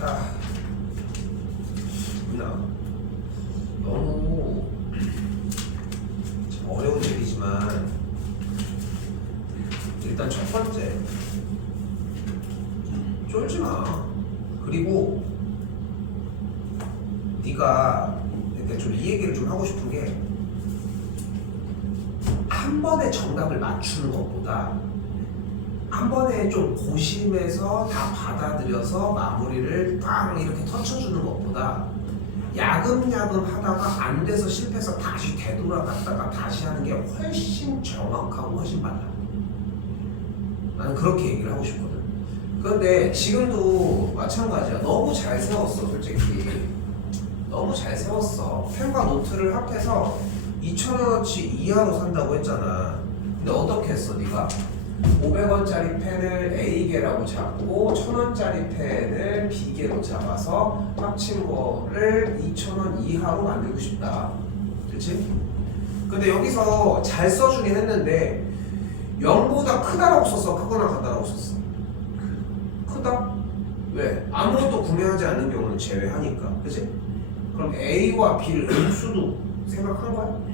자, 누나 너무 참 어려운 얘기지만 일단 첫 번째 쫄지 마. 그리고 네가 이렇게 좀 이 얘기를 좀 하고 싶은 게 한 번에 정답을 맞추는 것보다 한 번에 좀 고심해서 다 받아들여서 마무리를 빵 이렇게 터쳐주는 것보다 야금야금 하다가 안 돼서 실패해서 다시 되돌아갔다가 다시 하는 게 훨씬 정확하고 훨씬 빨라. 나는 그렇게 얘기를 하고 싶거든. 그런데 지금도 마찬가지야. 너무 잘 세웠어, 솔직히. 너무 잘 세웠어. 펜과 노트를 합해서 2,000원어치 이하로 산다고 했잖아. 근데 어떻게 했어, 네가? 500원짜리 펜을 A개라고 잡고 1,000원짜리 펜을 B개로 잡아서 합친 거를 2,000원 이하로 만들고 싶다. 그렇지? 근데 여기서 잘 써주긴 했는데 0보다 크다라고 썼어? 크거나 같다라고 썼어? 크다? 왜? 아무것도 구매하지 않는 경우는 제외하니까. 그치? 그럼 A와 B를 음수도 생각한 거야?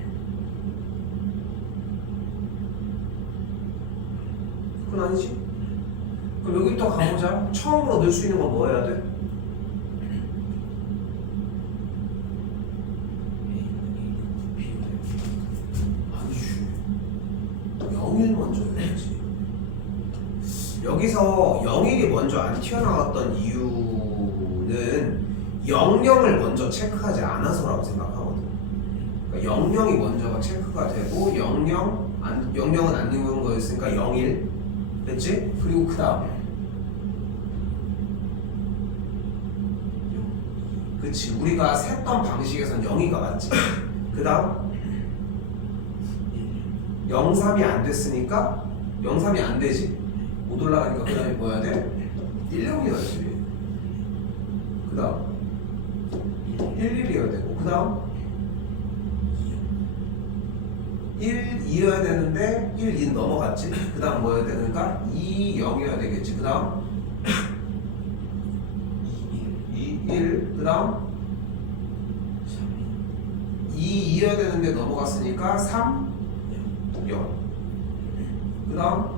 그건 아니지? 그럼 여기부터 가보자. 처음으로 넣을 수 있는 건 뭐 해야 돼? 아니지. 0일 먼저 해야지. 여기서 0일이 먼저 안 튀어나왔던 이유는 00을 먼저 체크하지 않아서라고 생각하거든. 그러니까 00이 먼저가 체크가 되고 00은 안 넣은 거였으니까 01. 됐지? 그리고 그 다음에 그치, 우리가 셌던 방식에선 0이가 맞지. 그 다음 03이 안 됐으니까 03이 안 되지. 못 올라가니까 그 다음에 뭐 해야 돼? 10이어야지. 그 다음 11이어야 되고, 그 다음 1, 2여야 되는데 1, 2 넘어갔지. 그 다음 뭐 해야 돼? 그러니까 2, 0이어야 되겠지. 그 다음 2, 1, 그 다음 2, 2여야 되는데 넘어갔으니까 3, 0. 그 다음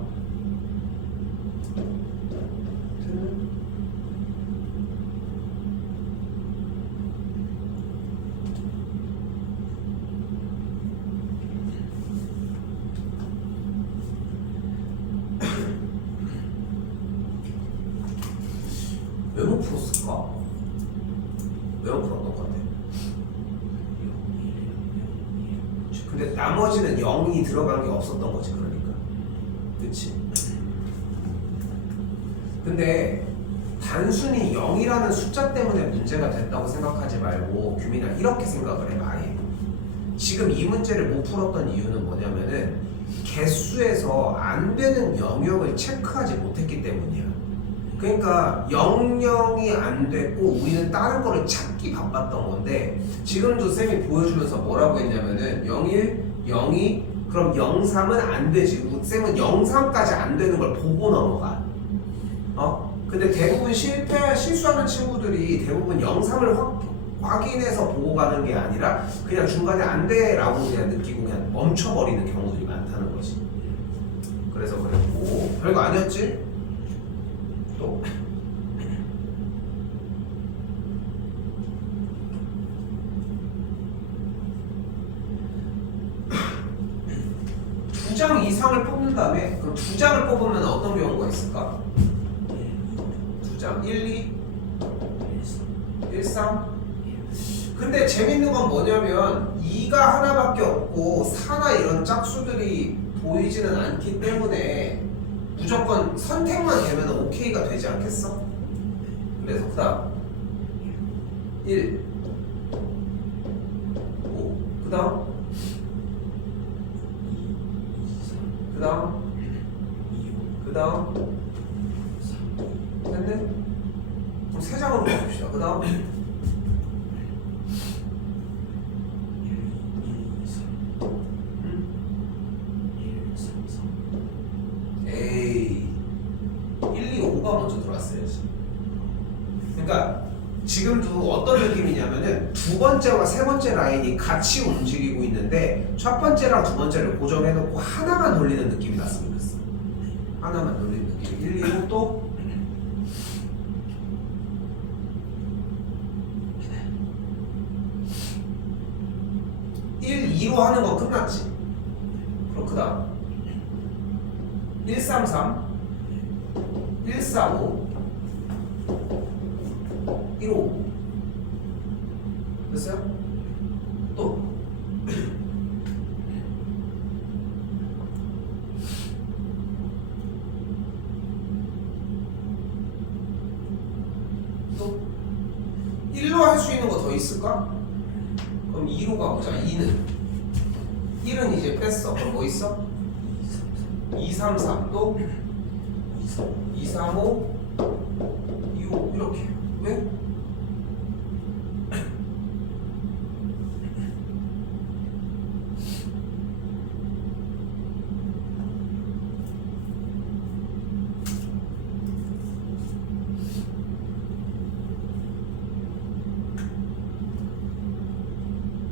왜 못 풀었을까? 왜 못 풀었던 것 같아? 근데 나머지는 0이 들어간 게 없었던 거지, 그러니까. 그치? 근데 단순히 0이라는 숫자 때문에 문제가 됐다고 생각하지 말고 규민아, 이렇게 생각을 해봐. 아예. 지금 이 문제를 못 풀었던 이유는 뭐냐면은 개수에서 안 되는 영역을 체크하지 못했기 때문이야. 그러니까 00이 안 됐고 우리는 다른 거를 찾기 바빴던 건데, 지금도 쌤이 보여주면서 뭐라고 했냐면은 01, 02, 그럼 03은 안 되지. 쌤은 03까지 안 되는 걸 보고 넘어가. 근데 대부분 실수하는 친구들이 대부분 03을 확인해서 보고 가는 게 아니라 그냥 중간에 안 돼라고 그냥 느끼고 그냥 멈춰버리는 경우들이 많다는 거지. 그래서 그랬고, 별거 아니었지? 또 두 장 이상을 뽑는 다음에, 그럼 두 장을 뽑으면 어떤 경우가 있을까? 두 장 1, 2, 1, 3. 근데 재밌는 건 뭐냐면 2가 하나밖에 없고 4나 이런 짝수들이 보이지는 않기 때문에 무조건 선택만 되면 오케이가 되지 않겠어? 그래서 그 다음 1, 5, 그 다음 그 다음 그 다음 됐네? 그럼 세 장으로 바꿉시다. 그 다음 에이 1, 2, 5가 먼저 들어왔어야지. 그러니까 지금도 어떤 느낌이냐면은 두 번째와 세 번째 라인이 같이 움직이고 있는데 첫 번째랑 두 번째를 고정해놓고 하나만 돌리는 느낌이 났으면 좋겠어. 하나만 돌리는 느낌. 1, 2로 또 1, 2로 하는 거 끝났지. 그럼 그 다음 1, 3, 3 1, 4, 5 1, 5 됐어요? 또 또 1로 할 수 있는 거 더 있을까? 그럼 2로 가보자. 1은 이제 뺐어. 그럼 뭐 있어? 2, 3, 3 또 2, 3, 5 2, 5 이렇게. 왜?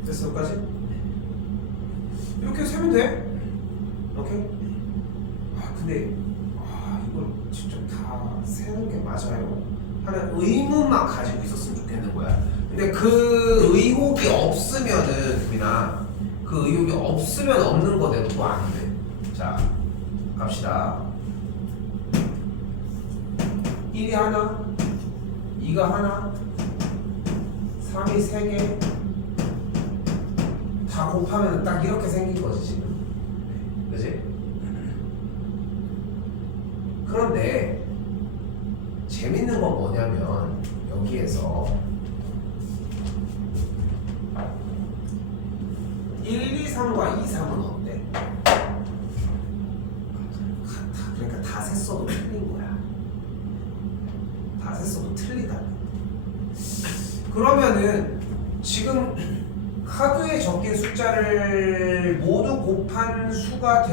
됐어, 여기까지? 이렇게 세면 돼. 오케이? 근데 이걸 직접 다 세는 게 맞아요? 하는 의문만 가지고 있었으면 좋겠는 거야. 근데 그 의혹이 없으면은 우리나 그 의혹이 없으면 없는 거대로 또 안 돼. 자, 갑시다. 1이 하나, 2가 하나, 3이 3개 다 곱하면 딱 이렇게 생긴 거지 지금. 그지? 그런데 재밌는 건 뭐냐면 여기에서 1, 2, 3과 2, 3은 어때? 같아. 그러니까 다 셌어도 틀린 거야. 다 셌어도 틀리다. 그러면은 지금 카드에 적힌 숫자를 모두 곱한 수가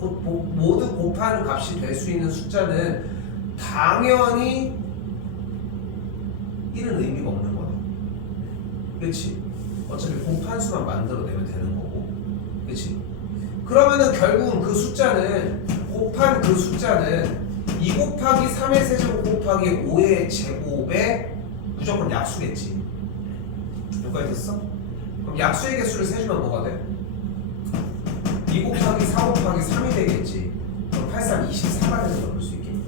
모두 곱한 값이 될 수 있는 숫자는 당연히 1은 의미가 없는 거네. 그렇지? 어차피 곱한 수만 만들어내면 되는 거고. 그렇지? 그러면은 결국은 그 숫자는 곱한 그 숫자는 2 곱하기 3의 세제곱 곱하기 5의 제곱에 무조건 약수겠지. 여기까지 됐어? 그럼 약수의 개수를 세주면 뭐가 돼? 2 곱하기 4 곱하기 3이 되겠지. 그럼 8, 3, 24가 되는 걸 볼 수 있겠니?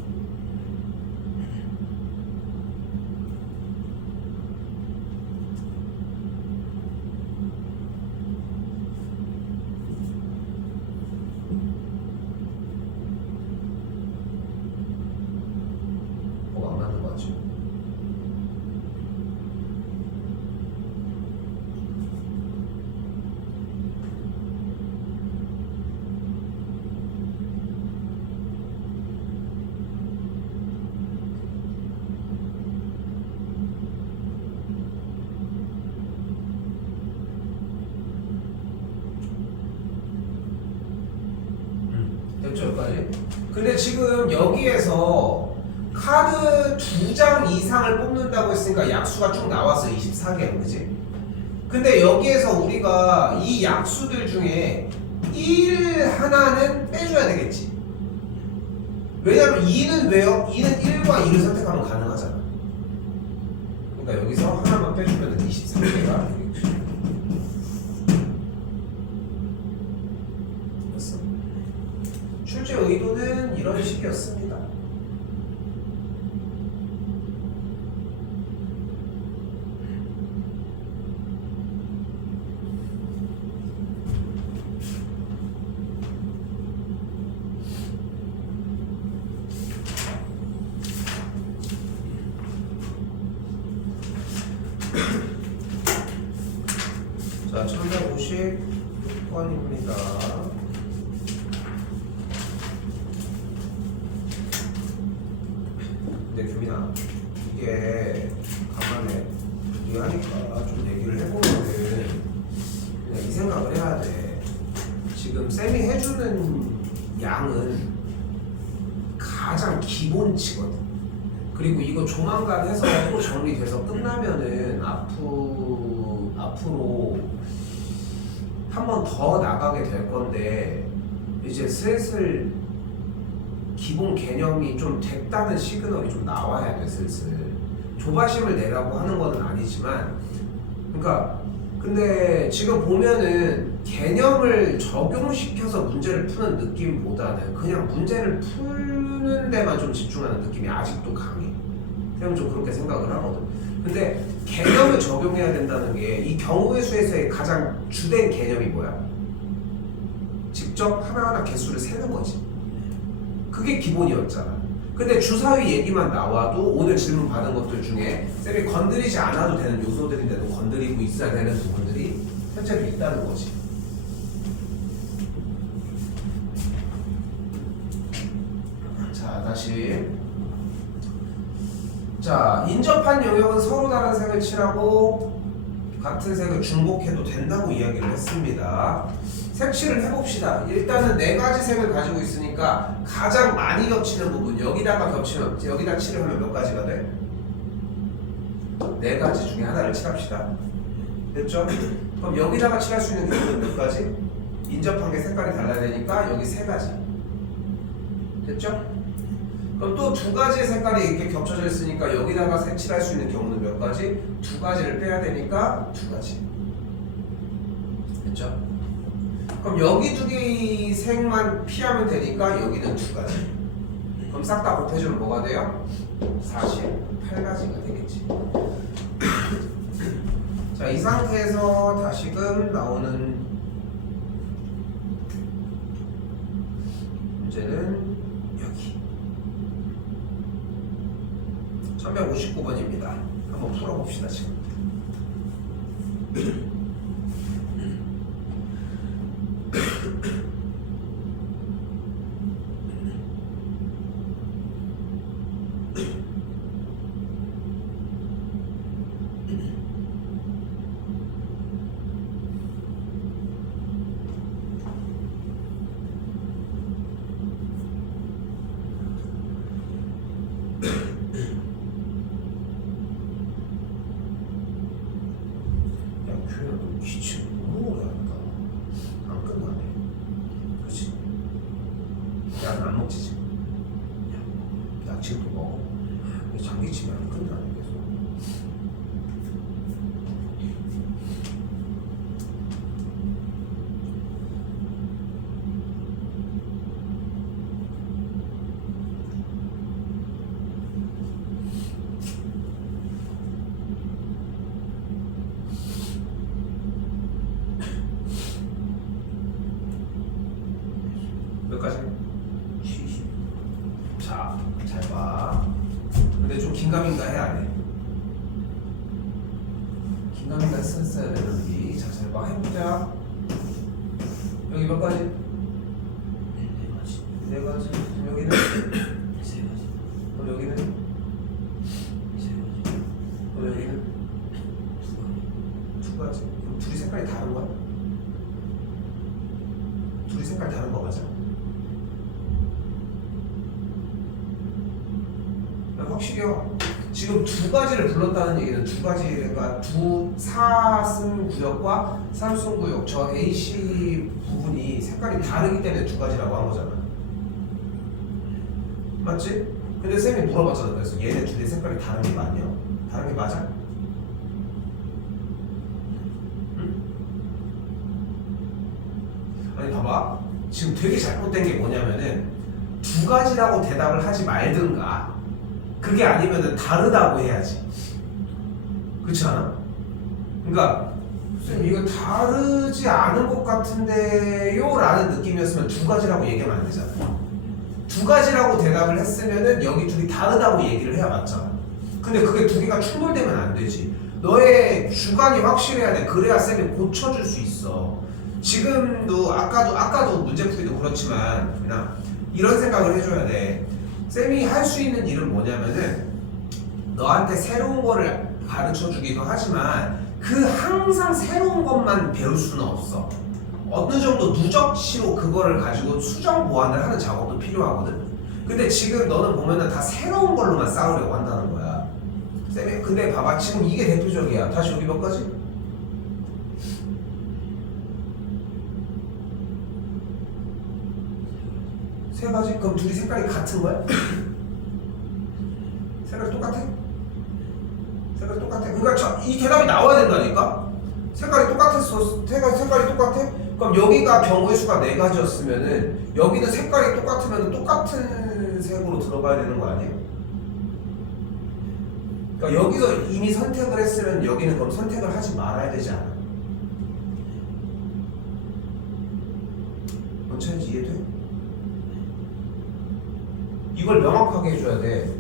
뭐가 안 맞는 거 같지? 됐죠, 여기까지? 근데 지금 여기에서 카드 2장 이상을 뽑는다고 했으니까 약수가 쭉 나왔어. 24개로, 그지? 근데 여기에서 우리가 이 약수들 중에 1 하나는 빼줘야 되겠지. 왜냐면 2는 왜요? 2는 1과 2를 선택하면 가능하잖아. 그러니까 여기서 하나만 빼주면 23개가 되겠지. 됐어? 출제 의도는 이런 식이었습니다. 자, 1150번입니다. 근데 규민아, 이게 간만에 얘기하니까 좀 얘기를 해보면은 그냥 이 생각을 해야 돼. 지금 쌤이 해주는 양은 가장 기본치거든. 그리고 이거 조만간 해서 또 정리돼서 끝나면은 앞으로 한 번 더 나가게 될 건데 이제 슬슬 기본 개념이 좀 됐다는 시그널이 좀 나와야 돼. 슬슬 조바심을 내라고 하는 건 아니지만, 그러니까 근데 지금 보면은 개념을 적용시켜서 문제를 푸는 느낌보다는 그냥 문제를 푸는 데만 좀 집중하는 느낌이 아직도 강해. 그냥 좀 그렇게 생각을 하거든. 근데 개념을 적용해야 된다는 게 이 경우의 수에서의 가장 주된 개념이 뭐야? 직접 하나하나 개수를 세는 거지. 그게 기본이었잖아. 근데 주사위 얘기만 나와도 오늘 질문 받은 것들 중에 쌤이 건드리지 않아도 되는 요소들인데도 건드리고 있어야 되는 부분들이 현재로 있다는 거지. 자, 다시. 자, 인접한 영역은 서로 다른 색을 칠하고 같은 색을 중복해도 된다고 이야기를 했습니다. 색칠을 해봅시다. 일단은 네 가지 색을 가지고 있으니까 가장 많이 겹치는 부분, 여기다가 겹치면, 여기다 칠을 하면 몇 가지가 돼? 네 가지 중에 하나를 칠합시다. 됐죠? 그럼 여기다가 칠할 수 있는 경우는 몇 가지? 인접한 게 색깔이 달라야 되니까 여기 세 가지. 됐죠? 그럼 또 두 가지의 색깔이 이렇게 겹쳐져 있으니까 여기다가 색칠할 수 있는 경우는 몇 가지? 두 가지를 빼야 되니까 두 가지. 됐죠? 그럼 여기 두 개의 색만 피하면 되니까 여기는 두 가지. 그럼 싹 다 곱해주면 뭐가 돼요? 48가지가 되겠지. 자, 이 상태에서 다시금 나오는 문제는 여기 1159번입니다. 한번 풀어봅시다. 지금 기침 너무 오래 한다. 안 끝나네. 그치? 약 안 먹지 지금? 약 지금도 먹어. 장기침이 안 끝나네 계속. 몇 가지? 70. 자, 잘 봐. 근데 좀 긴가민가 해야 안 해? 긴가민가 했어야 되는데. 자, 잘 봐. 해보자. 여기 몇 가지? 네 가지. 네 가지. 그럼 여기는? 세 가지. 그럼 여기는? 세 가지. 그럼 여기는? 두 가지. 두 가지. 그럼 둘이 색깔이 다른 거야? 둘이 색깔 다른 거 맞아? 확실히 지금 두 가지를 불렀다는 얘기는 두 가지가 두 4승 구역과 3승 구역 저 AC 부분이 색깔이 다르기 때문에 두 가지라고 한 거잖아. 맞지? 근데 쌤이 물어봤잖아. 그래서 얘네 둘이 색깔이 다른 게 맞냐? 다른 게 맞아? 응? 아니 봐봐. 지금 되게 잘못된 게 뭐냐면은 두 가지라고 대답을 하지 말든가 그게 아니면은 다르다고 해야지. 그렇지 않아? 그러니까 쌤 이거 다르지 않은 것 같은데요? 라는 느낌이었으면 두 가지라고 얘기하면 안 되잖아. 두 가지라고 대답을 했으면은 여기 둘이 다르다고 얘기를 해야 맞잖아. 근데 그게 두 개가 충돌되면 안 되지. 너의 주관이 확실해야 돼. 그래야 쌤이 고쳐줄 수 있어. 지금도 아까도 문제풀이도 그렇지만 그냥 이런 생각을 해줘야 돼. 쌤이 할 수 있는 일은 뭐냐면은 너한테 새로운 거를 가르쳐 주기도 하지만 그 항상 새로운 것만 배울 수는 없어. 어느 정도 누적시로 그거를 가지고 수정 보완을 하는 작업도 필요하거든. 근데 지금 너는 보면은 다 새로운 걸로만 싸우려고 한다는 거야. 쌤이 근데 봐봐 지금 이게 대표적이야. 다시 여기 몇 가지? 세 가지? 그럼 둘이 색깔이 같은 거야? 색깔이 똑같아? 색깔이 똑같아? 그러니까 이 대답이 나와야 된다니까? 색깔이 똑같았어. 색깔이 똑같아? 그럼 여기가 경우의 수가 4가지였으면은 여기는 색깔이 똑같으면 똑같은 색으로 들어가야 되는 거 아니에요? 그러니까 여기서 이미 선택을 했으면 여기는 그럼 선택을 하지 말아야 되지 않아? 뭔 차이인지 이해돼? 이걸 명확하게 해줘야 돼.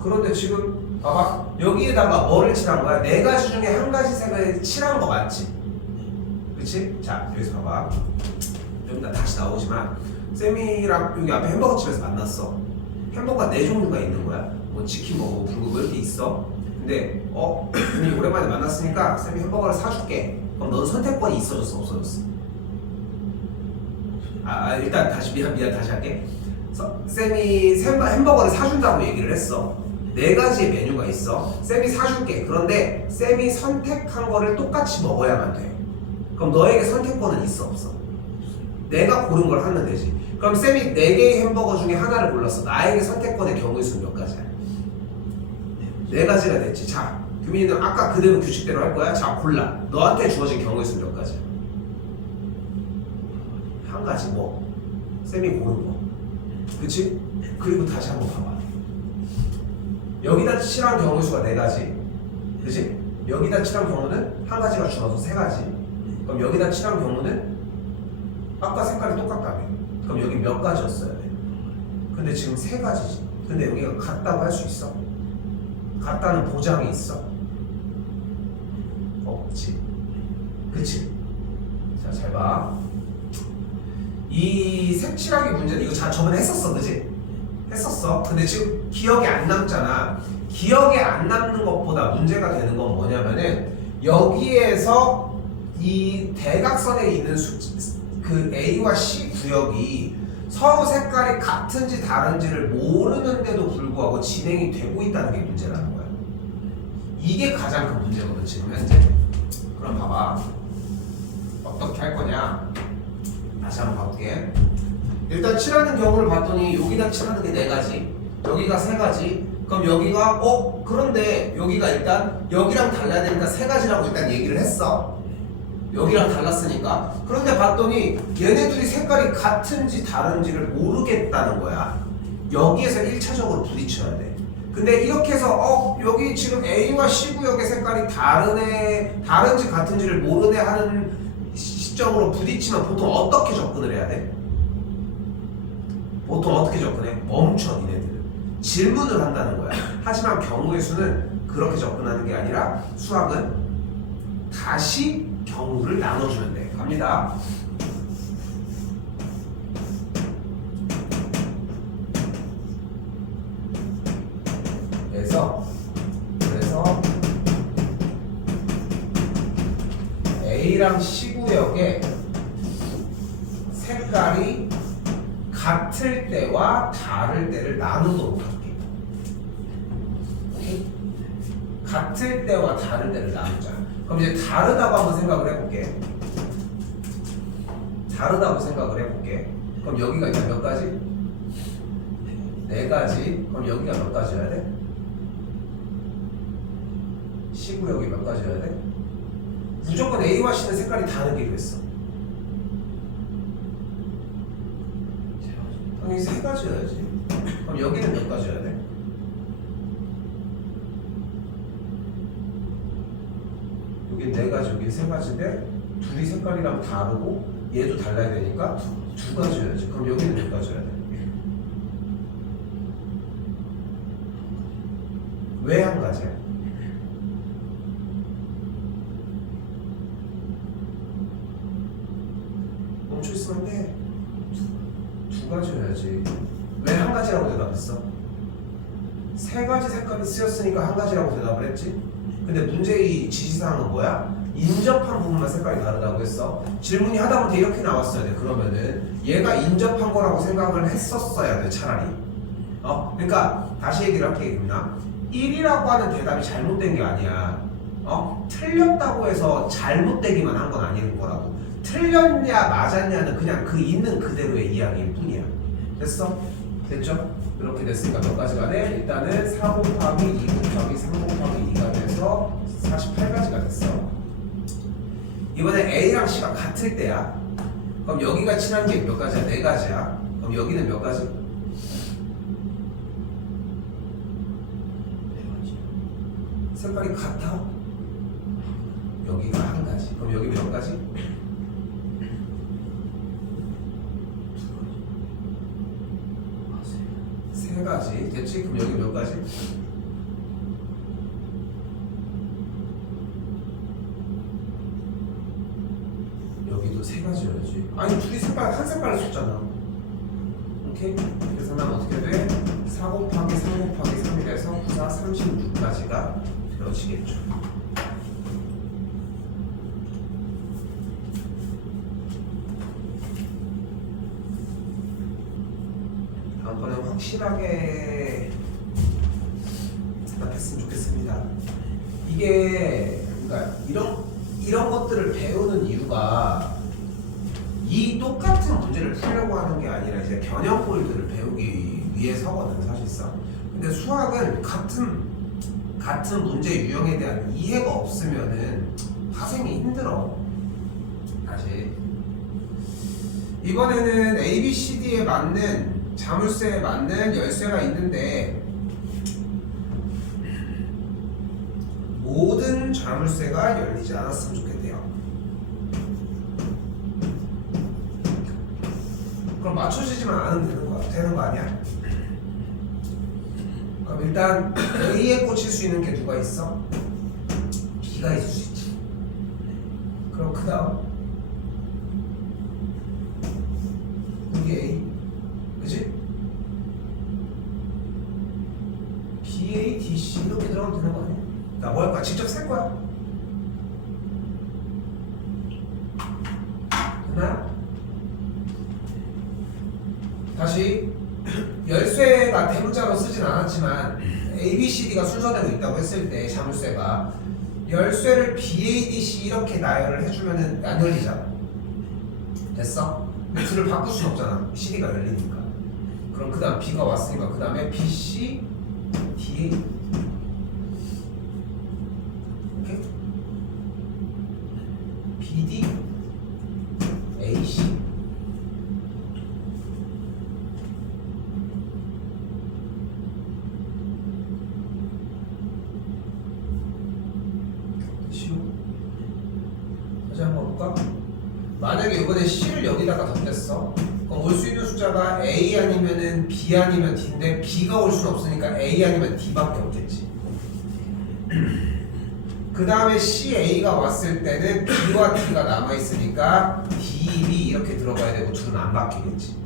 그런데 지금 봐봐 여기에다가 뭐를 칠한 거야? 4가지 중에 한 가지 색을 칠한 거 맞지? 그치? 자 여기서 봐봐 좀 이따 다시 나오지만 쌤이랑 여기 앞에 햄버거 집에서 만났어. 햄버거가 4종류가 있는 거야. 뭐 치킨 먹고 불고기 이렇게 있어. 근데 우리 오랜만에 만났으니까 쌤이 햄버거를 사줄게. 그럼 너는 선택권이 있어졌어 없어졌어? 일단 다시 미안 다시 할게. 쌤이 햄버거를 사준다고 얘기를 했어. 4가지의 메뉴가 있어. 쌤이 사줄게. 그런데 쌤이 선택한 거를 똑같이 먹어야만 돼. 그럼 너에게 선택권은 있어 없어? 내가 고른 걸 하면 되지. 그럼 쌤이 4개의 햄버거 중에 하나를 골랐어. 나에게 선택권의 경우의 수는 몇 가지야? 4가지가 됐지. 자, 규민이는 아까 그대로 규칙대로 할 거야. 자, 골라. 너한테 주어진 경우의 수는 몇 가지야? 한 가지 뭐? 쌤이 고른 거. 그치? 그리고 다시 한번 봐봐. 여기다 칠한 경우의 수가 4가지. 그치? 여기다 칠한 경우는 한 가지가 줄어서 3가지. 그럼 여기다 칠한 경우는 아까 색깔이 똑같다며. 그럼 여기 몇 가지였어야 돼? 근데 지금 3가지지. 근데 여기가 같다고 할 수 있어? 같다는 보장이 있어? 없지. 그치? 자, 잘 봐. 이 색칠하기 문제는 이거 저번에 했었어, 그치? 했었어. 근데 지금 기억에 안 남잖아. 기억에 안 남는 것보다 문제가 되는 건 뭐냐면은 여기에서 이 대각선에 있는 그 A와 C 구역이 서로 색깔이 같은지 다른지를 모르는데도 불구하고 진행이 되고 있다는 게 문제라는 거야. 이게 가장 큰 문제거든 지금 현재. 그럼 봐봐 어떻게 할 거냐. 다시 한번 가볼게. 일단 칠하는 경우를 봤더니 여기다 칠하는 게 4가지, 여기가 3가지. 그럼 여기가 그런데 여기가 일단 여기랑 달라야 되니까 3가지라고 일단 얘기를 했어. 여기랑 달랐으니까. 그런데 봤더니 얘네들이 색깔이 같은지 다른지를 모르겠다는 거야. 여기에서 1차적으로 부딪혀야 돼. 근데 이렇게 해서 여기 지금 A와 C 구역의 색깔이 다른지 같은지를 모르네 하는 시점으로 부딪히면 보통 어떻게 접근을 해야 돼? 보통 어떻게 접근해? 멈춰 니네들은. 질문을 한다는 거야. 하지만 경우의 수는 그렇게 접근하는 게 아니라 수학은 다시 경우를 나눠주면 돼. 갑니다. 그래서 A랑 C 구역의 색깔이 같을 때와 다를 때를 나누도록 할게. 오케이? 같을 때와 다를 때를 나누자. 그럼 이제 다르다고 한번 생각을 해볼게. 그럼 여기가 일단 몇 가지? 4가지. 그럼 여기가 몇 가지여야 돼? C구역이 몇 가지여야 돼? 무조건 A와 C는 색깔이 다르기로 했어. 당연히 3가지여야지. 그럼 여기는 몇 가지여야 돼? 여기 4가지, 여기 3가지인데 둘이 색깔이랑 다르고 얘도 달라야 되니까 2가지여야지. 그럼 여기는 몇 가지여야 돼? 왜 한 가지야? 멈춰 있으면 안 돼. 2가지여야지. 왜 한 가지라고 대답했어? 3가지 색깔이 쓰였으니까 한 가지라고 대답을 했지. 근데 문제의 지시사항은 뭐야? 인접한 부분만 색깔이 다르다고 했어. 질문이 하다못해 이렇게 나왔어야 돼. 그러면은 얘가 인접한 거라고 생각을 했었어야 돼 차라리. 그러니까 다시 얘기를 할게 김나. 1이라고 하는 대답이 잘못된 게 아니야. 틀렸다고 해서 잘못되기만 한 건 아닌 거라고. 틀렸냐 맞았냐는 그냥 그 있는 그대로의 이야기일 뿐이야. 됐어? 됐죠? 이렇게 됐으니까 몇 가지가 돼? 일단은 4 곱하기 2 곱하기 3 곱하기 2가 돼서 48가지가 됐어. 이번에 A랑 C가 같을 때야. 그럼 여기가 칠한 게 몇 가지야? 4가지야. 그럼 여기는 몇 가지? 4가지. 색깔이 같아? 여기가 한 가지. 그럼 여기 몇 가지? 2가지. 3가지. 됐지? 그럼 여기 몇 가지? 여기도 3가지여야지. 아니 둘이 색깔 한 색깔을 썼잖아. 오케이? 그래서 난 어떻게 돼? 4 곱하기 3 곱하기 3이라서 9, 4, 36가지가 되어지겠죠. 다음번엔 확실하게 답했으면 좋겠습니다. 이게 그러니까 이런 것들을 배우는 이유가 이 똑같은 문제를 풀려고 하는 게 아니라 이제 변형꼴들을 배우기 위해서거든 사실상. 근데 수학은 같은 문제 유형에 대한 이해가 없으면은 파생이 힘들어. 다시 이번에는 A, B, C, D에 맞는 자물쇠에 맞는 열쇠가 있는데 모든 자물쇠가 열리지 않았으면 좋겠대요. 그럼 맞춰지지만 않으면 되는 거 아니야? 그럼 일단 A에 꽂힐 수 있는 게 누가 있어? B가 있을 수 있지. 그럼 그 다음 여기 A, 그치? B, A, D, C 이렇게 들어가면 되는 거 아니야? 나 뭐 할 거야? 직접 셀 거야? 됐나? 다시 열쇠가 대문자로 쓰진 않았지만 A, B, C, D가 순서대로 있다고 했을 때 자물쇠가 열쇠를 B, A, D, C 이렇게 나열을 해주면은 안 열리잖아. 됐어? 루트를 바꿀 순 없잖아. CD가 열리니까. 그럼 그 다음 B가 왔으니까 그 다음에 B, C, D, A. 오케이? B, D, A, C. 다시 한번 볼까? 만약에 이번에 C를 여기다가 덧댔어. 그럼 올 수 있는 숫자가 A 아니면은 B 아니면 D인데 B가 올 수는 없으니까 A 아니면 D밖에 없겠지. 그 다음에 C, A가 왔을 때는 B와 D가 남아있으니까 D, B 이렇게 들어가야 되고 둘은 안 바뀌겠지.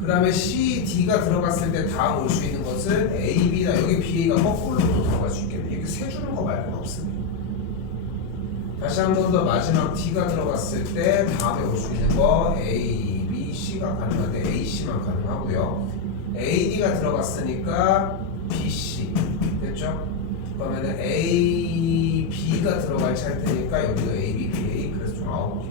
그 다음에 C, D가 들어갔을 때 다음 올 수 있는 것은 A, B다. 여기 B, A가 거꾸로도 들어갈 수 있겠네. 이렇게 세 주는 거 말고는 없습니다. 다시 한 번 더 마지막 D가 들어갔을 때 다음에 올 수 있는 거 A, B, C가 가능한데 A, C만 가능하고요. A, D가 들어갔으니까 B, C 됐죠? 그러면은 A, B가 들어갈 차일 테니까 여기도 A, B, B, A 그래서 총 9개.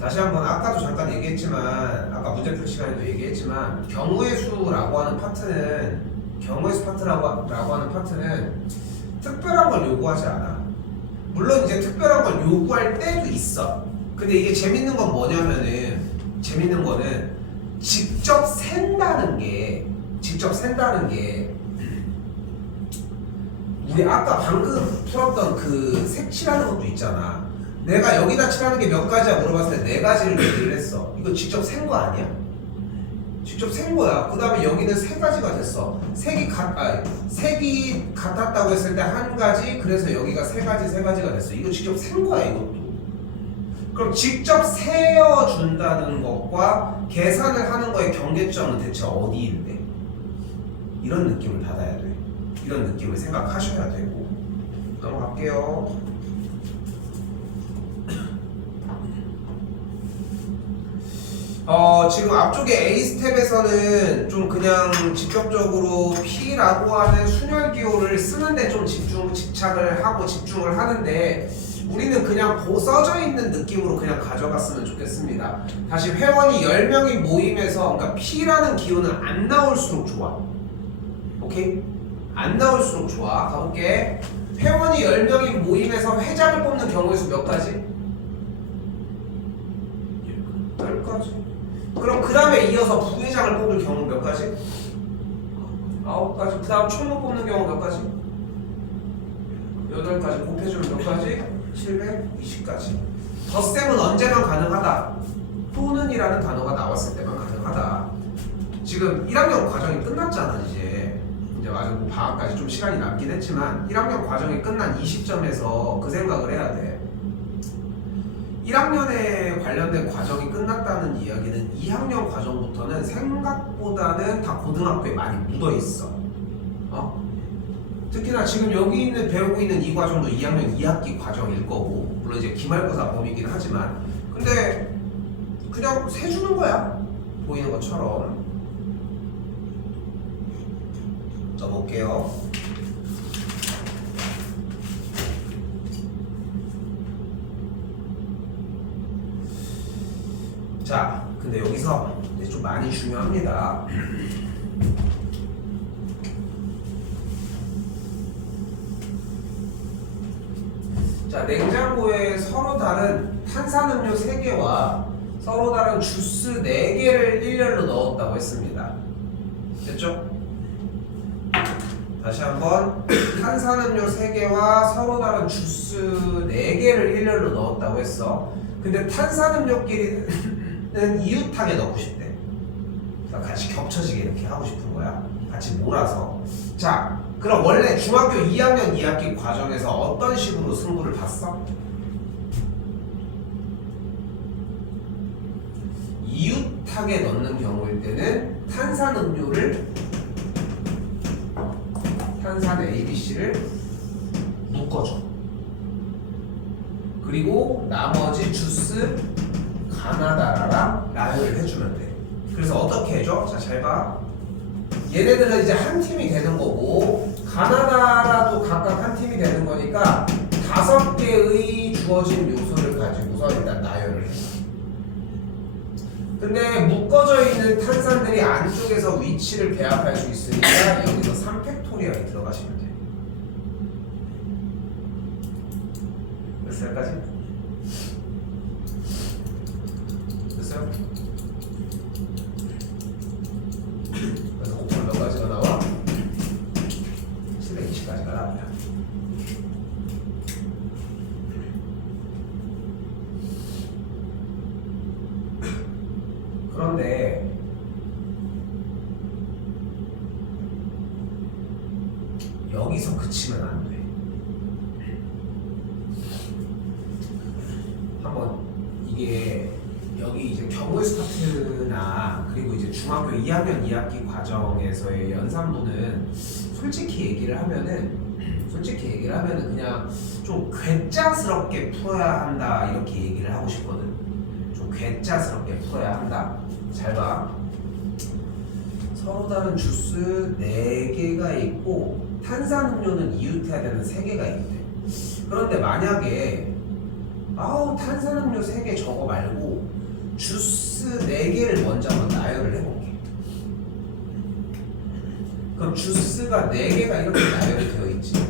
다시 한번 아까도 잠깐 얘기했지만 아까 문제 풀 시간에도 얘기했지만 경우의 수라고 하는 파트는 특별한 걸 요구하지 않아. 물론 이제 특별한 걸 요구할 때도 있어. 근데 이게 재밌는 건 뭐냐면은 직접 센다는 게 우리 아까 방금 풀었던 그 색칠하는 것도 있잖아. 내가 여기다 칠하는 게 몇 가지야 물어봤을 때 4가지를 얘기를 했어. 이거 직접 센 거 아니야? 직접 센 거야. 그 다음에 여기는 3가지가 됐어. 색이 같았다고 했을 때 1가지, 그래서 여기가 3가지가 됐어. 이거 직접 센 거야 이것도. 그럼 직접 세어준다는 것과 계산을 하는 거의 경계점은 대체 어디인데? 이런 느낌을 받아야 돼. 이런 느낌을 생각하셔야 되고. 넘어갈게요. 지금 앞쪽에 A 스텝에서는 좀 그냥 직접적으로 P라고 하는 순열 기호를 쓰는데 좀 집착을 하고 집중을 하는데 우리는 그냥 써져 있는 느낌으로 그냥 가져갔으면 좋겠습니다. 다시 회원이 10명이 모임에서 그러니까 P라는 기호는 안 나올수록 좋아. 오케이? 안 나올수록 좋아. 가볼게. 회원이 10명이 모임에서 회장을 뽑는 경우의 수 몇 가지? 10가지. 그럼 그 다음에 이어서 부회장을 뽑을 경우 몇 가지? 9가지. 그 다음 총무 뽑는 경우 몇 가지? 8가지. 곱해주면 몇 가지? 720가지. 덧셈은 언제만 가능하다? 또는 이라는 단어가 나왔을 때만 가능하다. 지금 1학년 과정이 끝났잖아 이제 아직 뭐 방학까지 좀 시간이 남긴 했지만 1학년 과정이 끝난 이 시점에서 그 생각을 해야 돼. 1학년에 관련된 과정이 끝났다는 이야기는 2학년 과정부터는 생각보다는 다 고등학교에 많이 묻어 있어. 특히나 지금 여기 있는 배우고 있는 이 과정도 2학년 2학기 과정일 거고 물론 이제 기말고사 범위긴 하지만 근데 그냥 세주는 거야. 보이는 것처럼. 써볼게요. 자, 근데 여기서 이제 좀 많이 중요합니다. 자, 냉장고에 서로 다른 탄산음료 3개와 서로 다른 주스 4개를 일렬로 넣었다고 했습니다. 됐죠? 다시 한번 탄산음료 3개와 서로 다른 주스 4개를 일렬로 넣었다고 했어. 근데 탄산음료끼리는 이웃하게 넣고 싶대. 그러니까 같이 겹쳐지게 이렇게 하고 싶은 거야. 같이 몰아서. 자, 그럼 원래 중학교 2학년 2학기 과정에서 어떤 식으로 승부를 봤어? 이웃하게 넣는 경우일 때는 탄산음료를 탄산 ABC를 묶어줘. 그리고 나머지 주스 가나다라랑 나열을 해주면 돼. 그래서 어떻게 해줘? 자, 잘 봐. 얘네들은 이제 한 팀이 되는 거고 가나다라도 각각 한 팀이 되는 거니까 5개의 주어진 요소를 가지고서 일단 나열을 해. 근데 묶어져 있는 탄산들이 안쪽에서 위치를 배합할 수 있으니까 여기서 3팩토리얼이 들어가시면 돼요. 몇 살까지? 됐어요? 그래서 곱하면 몇 가지가 나와? 720가지가 나와요. 그런데 여기서 그치면 안 돼. 한번 이게 여기 이제 경우의 수 파트나 그리고 이제 중학교 2학년 2학기 과정에서의 연산부는 솔직히 얘기를 하면은 그냥 좀 괴짜스럽게 풀어야 한다 이렇게 얘기를 하고 싶거든. 좀 괴짜스럽게 풀어야 한다. 잘 봐. 서로 다른 주스 4개가 있고 탄산음료는 이웃해야 되는 3개가 있대. 그런데 만약에 탄산음료 3개 저거 말고 주스 4개를 먼저 한번 나열을 해볼게. 그럼 주스가 4개가 이렇게 나열이 되어 있지.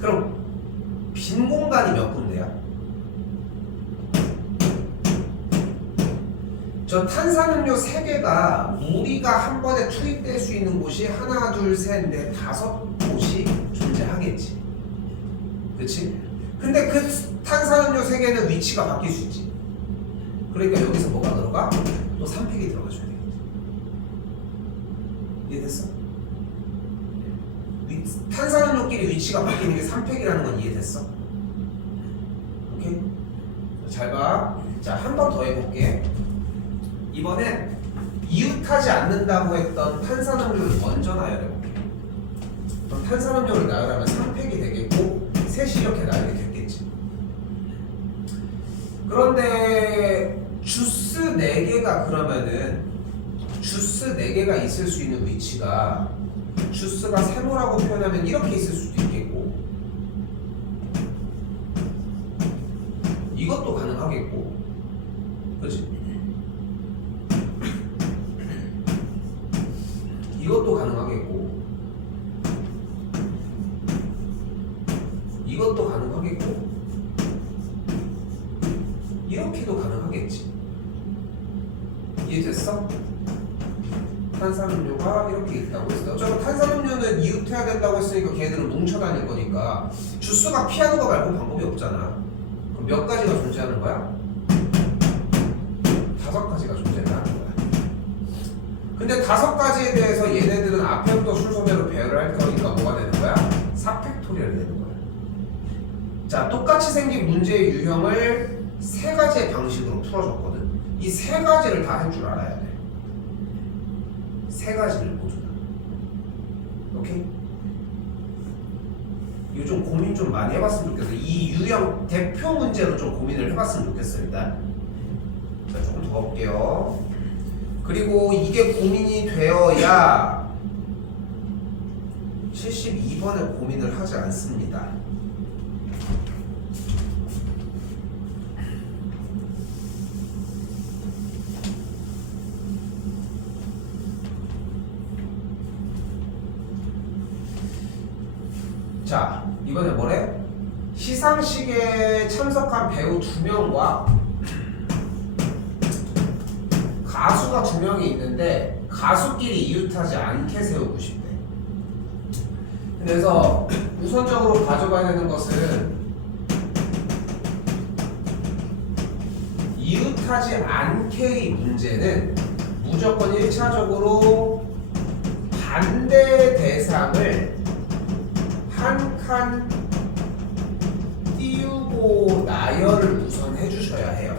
그럼 빈 공간이 몇 군데야? 저 탄산음료 3개가 우리가 한 번에 투입될 수 있는 곳이 하나, 둘, 셋, 넷, 5곳이 존재하겠지. 그치? 근데 그 탄산음료 3개는 위치가 바뀔 수 있지. 그러니까 여기서 뭐가 들어가? 또 3팩이 들어가줘야 되겠지. 이해됐어? 탄산음료끼리 위치가 바뀌는 게 3팩이라는 건 이해됐어? 오케이? 잘 봐. 자, 한 번 더 해볼게. 이번엔 이웃하지 않는다고 했던 탄산음료를 먼저 나열해볼게. 그럼 탄산음료를 나열하면 3팩이 되겠고 셋이 이렇게 나열이 됐겠지. 그런데 주스 4개가 그러면은 주스 4개가 있을 수 있는 위치가 주스가 세모라고 표현하면 이렇게 있을 수도 있겠고 이것도 가능하겠고 그치? 이것도 가능하겠고 이것도 가능하겠고 이렇게도 가능하겠지. 이해됐어? 탄산음료가 이렇게 있다고 했어. 어차피 탄산음료는 이웃해야 된다고 했으니까 걔들은 뭉쳐 다닐 거니까 주스가 피하는 거 말고 방법이 없잖아. 그럼 몇 가지가 존재하는 거야? 5가지가 존재를 하는 거야. 근데 5가지에 대해서 얘네들은 앞에부터 순서대로 배열을 할 거니까 뭐가 되는 거야? 4팩토리얼이 되는 거야. 자, 똑같이 생긴 문제의 유형을 3가지의 방식으로 풀어줬거든. 이 3가지를 다 할 줄 알아야 돼. 3가지를 모두 다. 오케이? 이거 좀 고민 좀 많이 해봤으면 좋겠어. 이 유형 대표 문제로 좀 고민을 해봤으면 좋겠어 일단. 자, 조금 더 볼게요. 그리고 이게 고민이 되어야 72번에 고민을 하지 않습니다. 자, 이번에 뭐래? 시상식에 참석한 배우 2명과 가수가 2명이 있는데 가수끼리 이웃하지 않게 세우고 싶대. 그래서 우선적으로 가져가야 되는 것은 이웃하지 않게의 문제는 무조건 1차적으로 반대 대상을 한 칸 띄우고 나열을 우선 해주셔야 해요.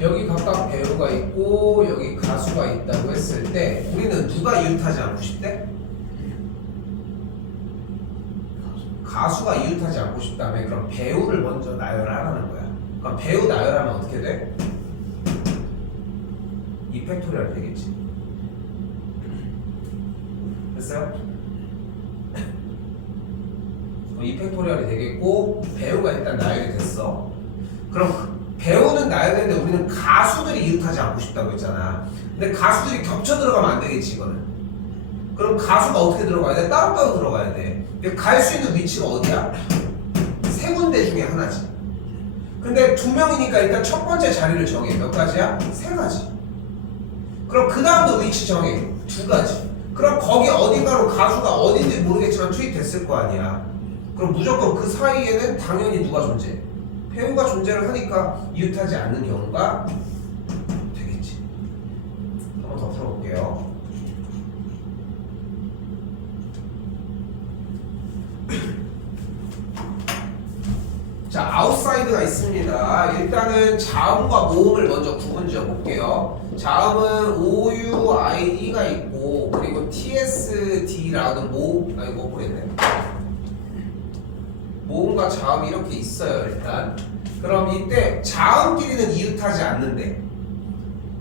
여기 각각 배우가 있고 여기 가수가 있다고 했을 때 우리는 누가 이웃하지 않고 싶대? 가수가 이웃하지 않고 싶다면 그럼 배우를 먼저 나열하라는 거야. 그럼 배우 나열하면 어떻게 돼? 2팩토리얼 되겠지. 됐어요? 2팩토리얼이 되겠고 배우가 일단 나열이 됐어. 그럼 배우는 나열되는데 우리는 가수들이 이웃하지 않고 싶다고 했잖아. 근데 가수들이 겹쳐 들어가면 안 되겠지 이거는. 그럼 가수가 어떻게 들어가야 돼? 따로따로 들어가야 돼. 갈 수 있는 위치가 어디야? 3군데 중에 하나지. 근데 2명이니까 일단 첫 번째 자리를 정해. 몇 가지야? 3가지. 그럼 그 다음도 위치 정해. 2가지. 그럼 거기 어딘가로 가수가 어딘지 모르겠지만 투입됐을 거 아니야. 그럼 무조건 그 사이에는 당연히 누가 존재해? 배우가 존재를 하니까 이웃하지 않는 경우가 되겠지. 한번 더 풀어볼게요. 자, 아웃사이드가 있습니다. 일단은 자음과 모음을 먼저 구분 지어 볼게요. 자음은 OUIE가 있고 그리고 TSD라는 모음, 이거 모르겠네. 모음과 자음이 이렇게 있어요 일단. 그럼 이때 자음끼리는 이웃하지 않는데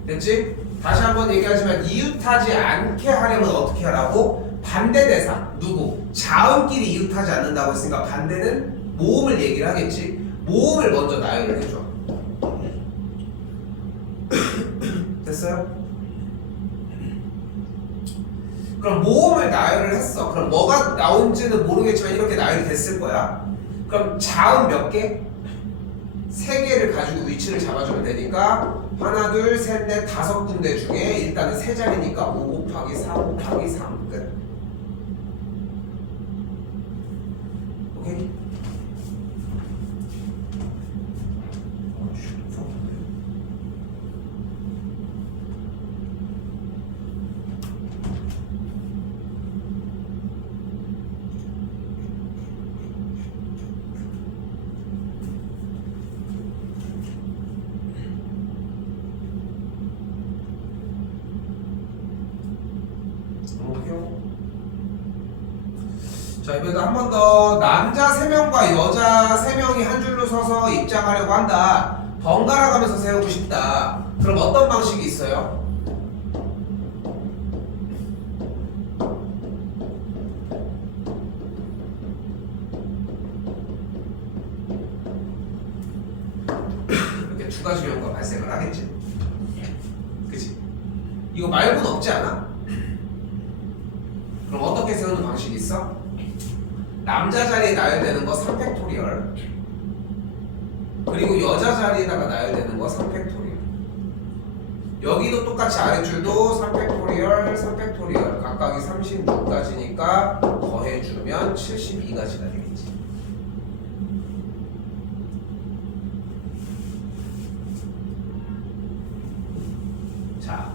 됐지? 다시 한번 얘기하지만 이웃하지 않게 하려면 어떻게 하라고? 반대 대상 누구? 자음끼리 이웃하지 않는다고 했으니까 반대는 모음을 얘기를 하겠지. 모음을 먼저 나열을 해줘. 됐어요? 그럼 모음을 나열을 했어. 그럼 뭐가 나온지는 모르겠지만 이렇게 나열이 됐을 거야. 그럼 자음 몇 개? 3개를 가지고 위치를 잡아주면 되니까 하나, 둘, 셋, 넷, 5군데 중에 일단은 3자리니까 5 곱하기 4 곱하기 3 끝. 오케이? 자, 이번에도 한 번 더. 남자 3명과 여자 3명이 한 줄로 서서 입장하려고 한다. 번갈아 가면서 세우고 싶다. 그럼 어떤 방식이 있어요? 이렇게 두 가지 경우가 발생을 하겠지. 그치? 이거 말고는 없지 않아? 그럼 어떻게 세우는 방식이 있어? 남자 자리에 나열되는 거 3팩토리얼, 그리고 여자 자리에다가 나열되는 거 3팩토리얼. 여기도 똑같이 아래줄도 3팩토리얼, 3팩토리얼 각각이 36가지니까 더해주면 72가지가 되겠지. 자,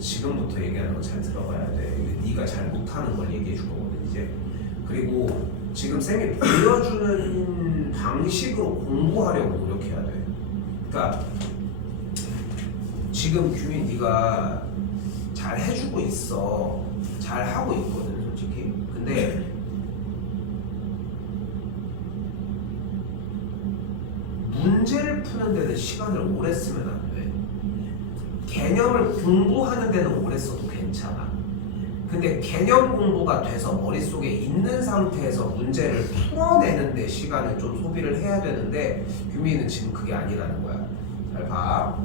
지금부터 얘기하는 거 잘 들어봐야 돼. 네가 잘 못하는 걸 얘기해 줄 거거든 이제. 그리고 지금 쌤이 보여주는 방식으로 공부하려고 노력해야 돼. 그러니까 지금 규민 네가 잘 해주고 있어. 잘 하고 있거든 솔직히. 근데 문제를 푸는 데는 시간을 오래 쓰면 안 돼. 개념을 공부하는 데는 오래 써도 괜찮아. 근데 개념 공부가 돼서 머릿속에 있는 상태에서 문제를 풀어내는 데 시간을 좀 소비를 해야 되는데 규민이는 지금 그게 아니라는 거야. 잘 봐.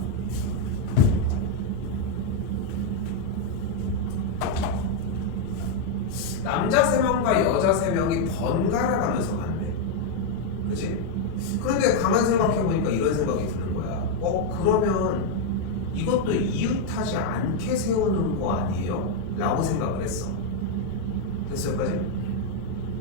남자 3명과 여자 3명이 번갈아 가면서 간대. 그치? 그런데 가만 생각해보니까 이런 생각이 드는 거야. 그러면 이것도 이웃하지 않게 세우는 거 아니에요? 라고 생각을 했어. 됐어요, 여기까지?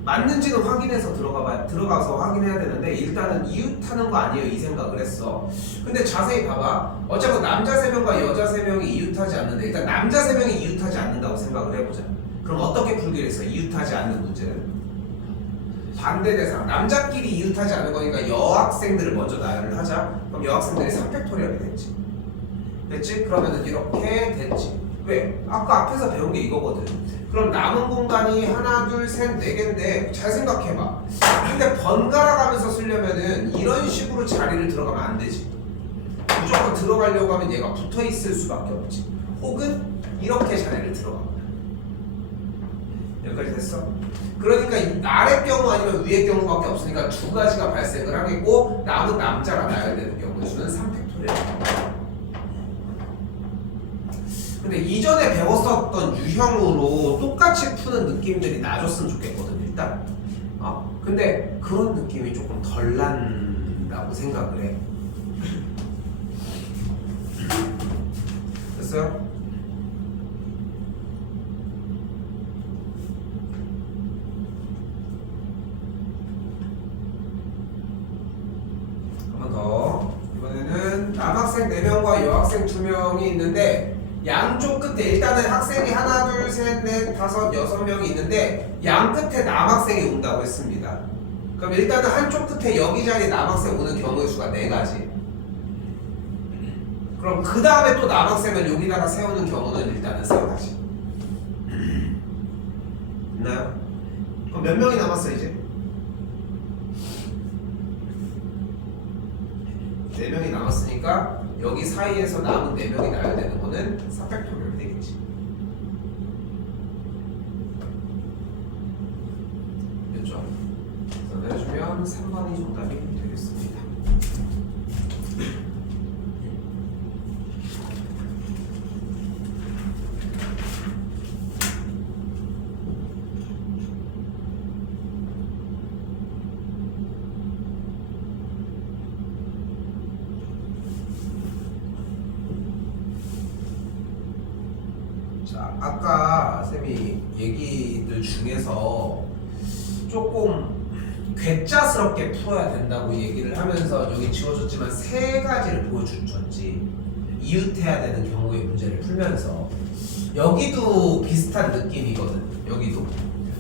맞는지는 확인해서 들어가서 확인해야 되는데 일단은 이웃하는 거 아니에요 이 생각을 했어. 근데 자세히 봐봐. 어차피 남자 3명과 여자 3명이 이웃하지 않는데 일단 남자 3명이 이웃하지 않는다고 생각을 해보자. 그럼 어떻게 풀기로 했어? 이웃하지 않는 문제는 반대 대상. 남자끼리 이웃하지 않는 거니까 여학생들을 먼저 나열을 하자. 그럼 여학생들이 3팩토리얼이 됐지. 됐지? 그러면은 이렇게 됐지. 왜? 아까 앞에서 배운 게 이거거든. 그럼 남은 공간이 하나, 둘, 셋, 네 개인데 잘 생각해봐. 근데 번갈아 가면서 쓰려면은 이런 식으로 자리를 들어가면 안 되지. 무조건 들어가려고 하면 얘가 붙어 있을 수밖에 없지. 혹은 이렇게 자리를 들어가. 여기까지 됐어? 그러니까 아래 경우 아니면 위의 경우밖에 없으니까 두 가지가 발생을 하겠고 남은 남자가 나열되는 경우의 수는 3팩토리얼. 근데 이전에 배웠었던 유형으로 똑같이 푸는 느낌들이 나줬으면 좋겠거든 일단. 근데 그런 느낌이 조금 덜 난다고 생각을 해. 됐어요? 한 번 더. 이번에는 남학생 4명과 여학생 2명이 있는데 양쪽 끝에 일단은 학생이 하나, 둘, 셋, 넷, 다섯, 6명이 있는데 양 끝에 남학생이 온다고 했습니다. 그럼 일단은 한쪽 끝에 여기 자리에 남학생 오는 경우의 수가 4가지. 그럼 그 다음에 또 남학생을 여기다가 세우는 경우는 일단은 3가지. 있나요? 그럼 몇 명이 남았어 이제? 4명이 남았으니까 여기 사이에서 남은 4명이 나열되는 거는 3팩토리얼이 되겠지. 됐죠? 그래서 해주면 3번이 정답이 되겠습니다. 자, 아까 쌤이 얘기들 중에서 조금 괴짜스럽게 풀어야 된다고 얘기를 하면서 여기 지워줬지만 3가지를 보여줬지. 이웃해야 되는 경우의 문제를 풀면서 여기도 비슷한 느낌이거든. 여기도.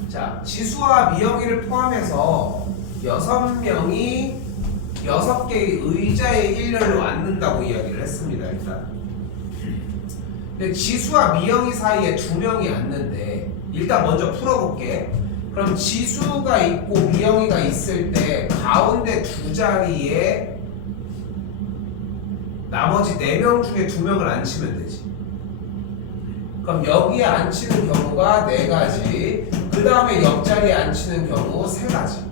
자, 지수와 미영이를 포함해서 6명이 6개의 의자의 일렬로 앉는다고 이야기를 했습니다. 일단 근데 지수와 미영이 사이에 2명이 앉는데 일단 먼저 풀어볼게. 그럼 지수가 있고 미영이가 있을 때 가운데 두 자리에 나머지 4명 중에 2명을 앉히면 되지. 그럼 여기에 앉히는 경우가 4가지, 그 다음에 옆자리에 앉히는 경우 3가지.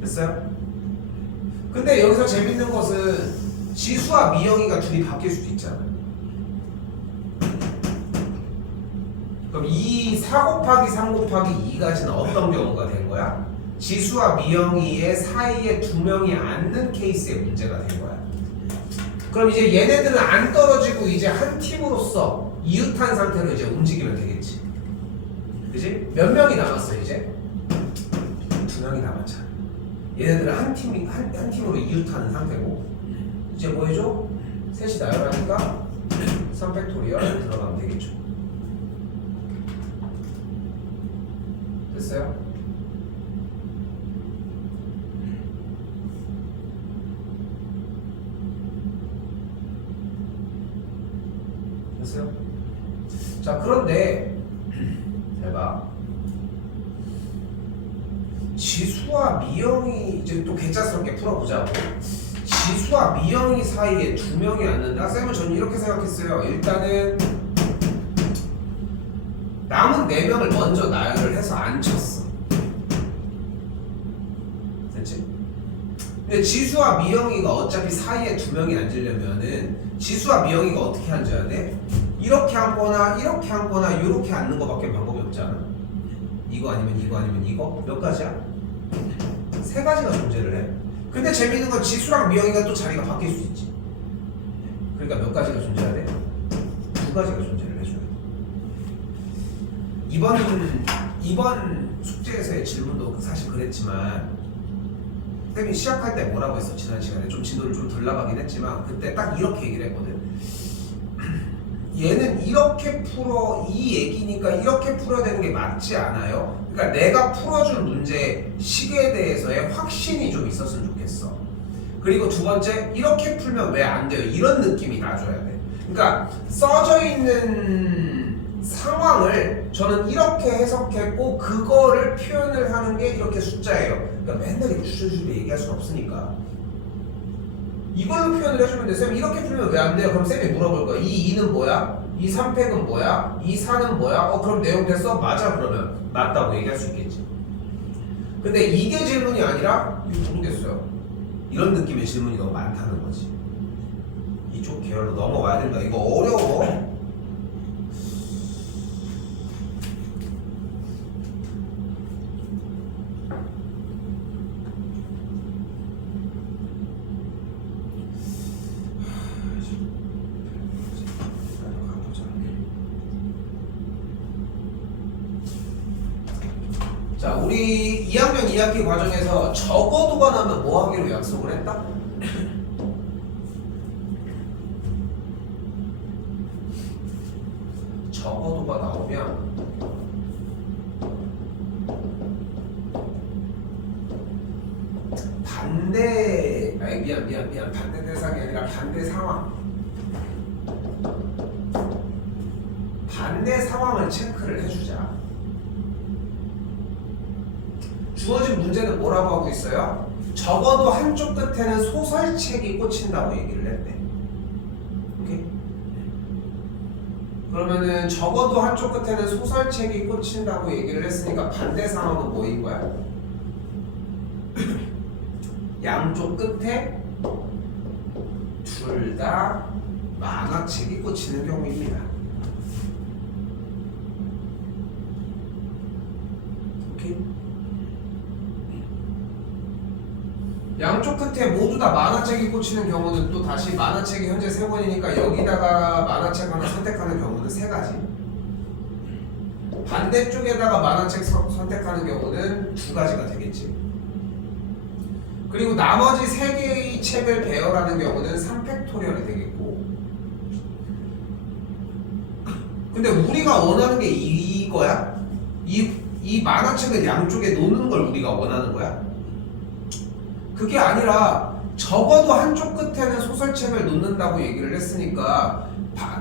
됐어요? 근데 여기서 재밌는 것은 지수와 미영이가 둘이 바뀔 수도 있잖아. 그럼 이 4 곱하기 3 곱하기 2까지는 어떤 경우가 된 거야? 지수와 미영이의 사이에 2명이 앉는 케이스의 문제가 된 거야. 그럼 이제 얘네들은 안 떨어지고 이제 한 팀으로서 이웃한 상태로 이제 움직이면 되겠지. 그지? 몇 명이 남았어 이제? 2명이 남았잖아. 얘네들은 한 팀으로 이웃하는 상태고, 이제 뭐 해줘? 셋이 나열하니까 3팩토리얼 들어가면 되겠죠. 됐어요? 됐어요? 자, 그런데 잘 봐. 지수와 미영이 이제 또 개짜스럽게 풀어보자고. 지수와 미영이 사이에 2명이 앉는다? 쌤은 저는 이렇게 생각했어요. 일단은 남은 4명을 먼저 나열을 해서 앉혔어. 됐지? 근데 지수와 미영이가 어차피 사이에 2명이 앉으려면은 지수와 미영이가 어떻게 앉아야 돼? 이렇게 앉거나 이렇게 앉거나 이렇게 앉는 거밖에 방법이 없잖아. 이거 아니면 이거 아니면 이거? 몇 가지야? 3가지가 존재를 해. 근데 재밌는 건 지수랑 미영이가 또 자리가 바뀔 수 있지. 그러니까 몇 가지가 존재해야 돼? 2가지가 존재를 해줘야 돼. 이번 숙제에서의 질문도 사실 그랬지만, 쌤이 시작할 때 뭐라고 했어? 지난 시간에 좀 진도를 좀 덜 나가긴 했지만 그때 딱 이렇게 얘기를 했거든. 얘는 이렇게 풀어, 이 얘기니까 이렇게 풀어야 되는 게 맞지 않아요? 그러니까 내가 풀어준 문제 식에 대해서의 확신이 좀 있었으면 좋겠어. 그리고 두 번째, 이렇게 풀면 왜 안 돼요? 이런 느낌이 나줘야 돼. 그러니까 써져 있는 상황을 저는 이렇게 해석했고 그거를 표현을 하는 게 이렇게 숫자예요. 그러니까 맨날 이렇게 주저주저 얘기할 수는 없으니까 이걸로 표현을 해주면 돼. 쌤 이렇게 풀면 왜 안 돼요? 그럼 쌤이 물어볼 거야. 이 2는 뭐야? 이 3팩은 뭐야? 이 4는 뭐야? 그럼 내용 됐어? 맞아. 그러면 맞다고 얘기할 수 있겠지. 근데 이게 질문이 아니라 이거 모르겠어요. 이런 느낌의 질문이 너무 많다는 거지. 이쪽 계열로 넘어가야 된다. 이거 어려워. 자, 우리 2학년 2학기 과정에서 적어도가 나면 뭐 하기로 약속을 했다? 적어도가 나오면 미안 반대 대상이 아니라 반대 상황. 반대 상황을 체크를 해주자. 주어진 문제는 뭐라고 하고 있어요? 적어도 한쪽 끝에는 소설책이 꽂힌다고 얘기를 했대. 오케이? 그러면은 적어도 한쪽 끝에는 소설책이 꽂힌다고 얘기를 했으니까 반대 상황은 뭐인 거야? 양쪽 끝에 둘 다 만화책이 꽂히는 경우입니다. 오케이? 양쪽 끝에 모두 다 만화책이 꽂히는 경우는 또 다시 만화책이 현재 3권이니까 여기다가 만화책 하나 선택하는 경우는 3가지. 반대쪽에다가 만화책 선택하는 경우는 2가지가 되겠지. 그리고 나머지 3개의 책을 배열하는 경우는 3팩토리얼이 되겠고. 근데 우리가 원하는 게 이거야? 이 만화책을 양쪽에 놓는 걸 우리가 원하는 거야? 그게 아니라 적어도 한쪽 끝에는 소설책을 놓는다고 얘기를 했으니까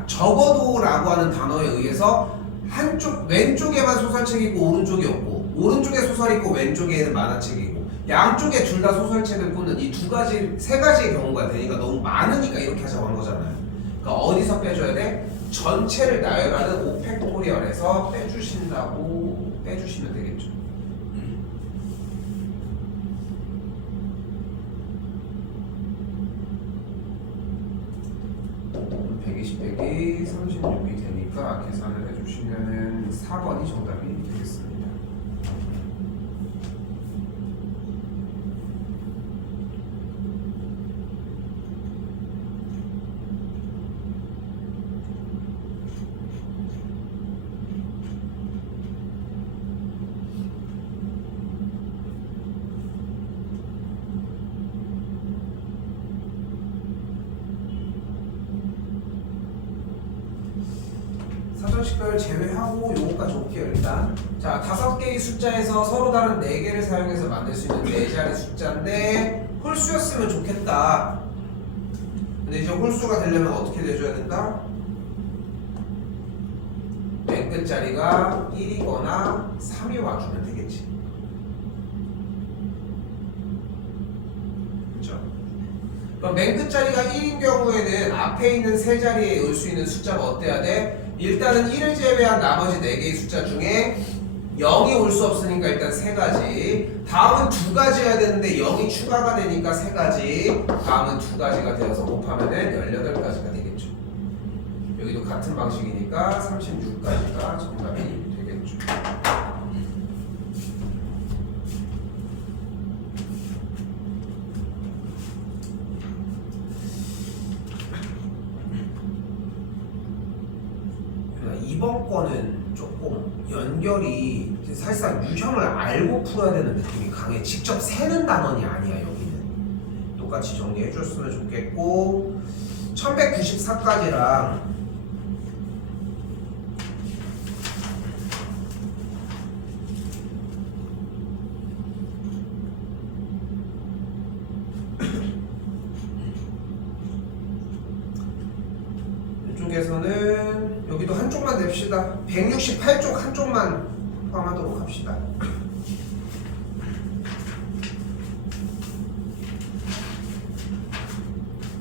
적어도라고 하는 단어에 의해서 한쪽 왼쪽에만 소설책 있고 오른쪽이 없고 오른쪽에 소설 있고 왼쪽에는 만화책이고 양쪽에 둘 다 소설책을 꽂는 이 두 가지 세 가지의 경우가 되니까 너무 많으니까 이렇게 하자고 한 거잖아요. 그러니까 어디서 빼줘야 돼? 전체를 나열하는 오펙토리얼에서 빼주신다고 빼주시면 되겠죠. 120 빼기 36이 되니까 계산을 해주시면은 4번이 정답이 되겠습니다. 사전식별 제외하고 요거까지 올게요 일단. 자, 5개의 숫자에서 서로 다른 4개를 사용해서 만들 수 있는 4자리 숫자인데 홀수였으면 좋겠다. 근데 이제 홀수가 되려면 어떻게 돼줘야 된다? 맨 끝자리가 1이거나 3이 와주면 되겠지. 그쵸? 그럼 맨 끝자리가 1인 경우에는 앞에 있는 세 자리에 올 수 있는 숫자가 어때야 돼? 일단은 1을 제외한 나머지 4개의 숫자 중에 0이 올 수 없으니까 일단 3가지, 다음은 2가지여야 되는데 0이 추가가 되니까 3가지, 다음은 2가지가 되어서 곱하면은 18가지가 되겠죠. 여기도 같은 방식이니까 36가지가 정답이 되겠죠. 이번 거는 조금 연결이 사실상 유형을 알고 풀어야 되는 느낌이 강해. 직접 세는 단원이 아니야. 여기는 똑같이 정리해 줬으면 좋겠고 1194까지랑 이쪽에서는 여기도 한쪽만 냅시다. 168쪽 한쪽만 포함하도록 합시다.